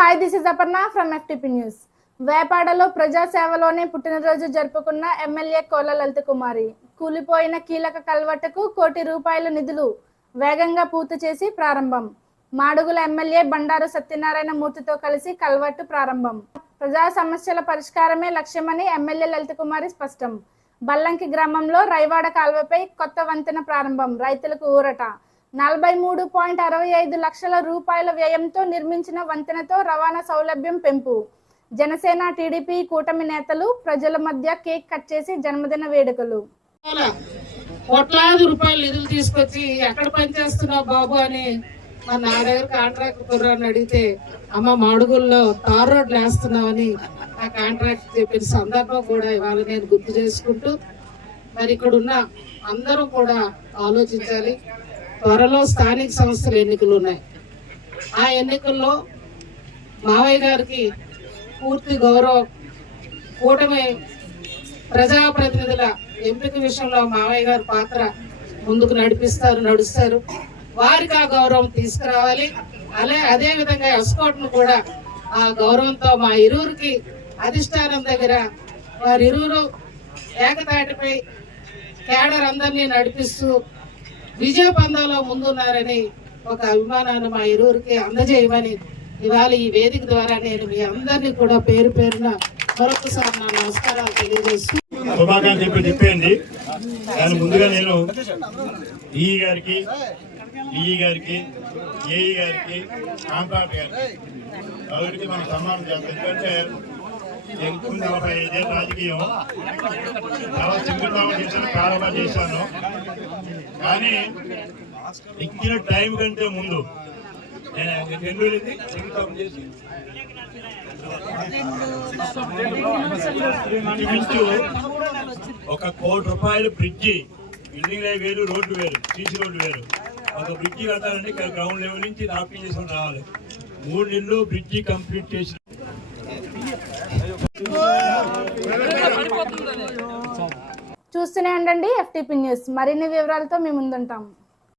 Hi, this is Aparna from FTP news. వేపాడలో ప్రజాసేవలోనే పుట్టినరోజు జరుపుకున్న ఎమ్మెల్యే కోల లలిత కుమారి కూలిపోయిన కీలక కల్వట్టుకు ₹1 కోటి నిధులు వేగంగా పూర్తి చేసి ప్రారంభం. మాడుగుల ఎమ్మెల్యే బండారు సత్యనారాయణ మూర్తితో కలిసి కల్వట్టు ప్రారంభం. ప్రజా సమస్యల పరిష్కారమే లక్ష్యమని ఎమ్మెల్యే లలిత కుమారి స్పష్టం. బల్లంకి గ్రామంలో రైవాడ కాల్వపై కొత్త వంతెన ప్రారంభం రైతులకు ఊరట. 43.65 లక్షల రూపాయల వ్యయంతో నిర్మించిన వంతెనతో రవాణా సౌలభ్యం పెంపు. జనసేన టీడీపీ కూటమి నేతలు ప్రజల మధ్య కేక్ కట్ చేసి జన్మదిన వేడుకలు. కోట్లాది రూపాయలు నిధులు తీసుకొచ్చి ఎక్కడ పనిచేస్తున్నావు బాబు అని నా దగ్గర కాంట్రాక్ట్ కుర్రాన్ని అడిగితే, అమ్మ మాడుగుల్లో తార్ రోడ్లు వేస్తున్నామని ఆ కాంట్రాక్ట్ చెప్పిన సందర్భం కూడా ఇవాళ నేను గుర్తు చేసుకుంటూ, మరి ఇక్కడ ఉన్న అందరూ కూడా ఆలోచించాలి. త్వరలో స్థానిక సంస్థల ఎన్నికలు ఉన్నాయి. ఆ ఎన్నికల్లో మావయ్య గారికి పూర్తి గౌరవం, కూటమి ప్రజాప్రతినిధుల ఎంపిక విషయంలో మావయ్య గారి పాత్ర ముందుకు నడుస్తారు. వారికి ఆ గౌరవం తీసుకురావాలి. అదే విధంగా ఎస్కోట్ను కూడా ఆ గౌరవంతో మా ఇరువురికి అధిష్టానం దగ్గర వారిరువురు ఏకతాటిపై కేడర్ అందరినీ నడిపిస్తూ విజయపందంలో ముందున్నారని ఒక అభిమానాన్ని మా ఇరువురికి అందజేయమని ఇవాళ ఈ వేదిక ద్వారా నేను మీ అందరినీ కూడా పేరు పేరున మరొకసారి నా నమస్కారాలు తెలియజేస్తూ శుభాకాంక్షలు చెప్పేయండి. దాని ముందుగా నేను ఈఈ గారికి, ఏఈ గారికి, కాంట్రాక్ట్ గారికి ఎవరికి మనం సన్మానం చేస్తాం. ఎందుకంటే 45 ఏళ్ళ రాజకీయం చాలా సింగిల్గా చేశాను, కాలంగా చేశాను. కానీ ఇచ్చిన టైం కంటే ముందు నేను 2 వెళ్ళింది సింగిల్ చేసి ఇంచుమించు ₹1 కోటి బ్రిడ్జి, బిల్డింగ్ వేరు, రోడ్డు వేరు, సీసీ రోడ్డు వేరు. ఒక బ్రిడ్జి కట్టాలంటే గ్రౌండ్ లెవెల్ నుంచి ఆఫీస్ చేసుకుని రావాలి. 3 నెలలు బ్రిడ్జి కంప్లీట్ చేసి చూస్తూనే ఉండండి FTP న్యూస్. మరిన్ని వివరాలతో మేము ముందుంటాం.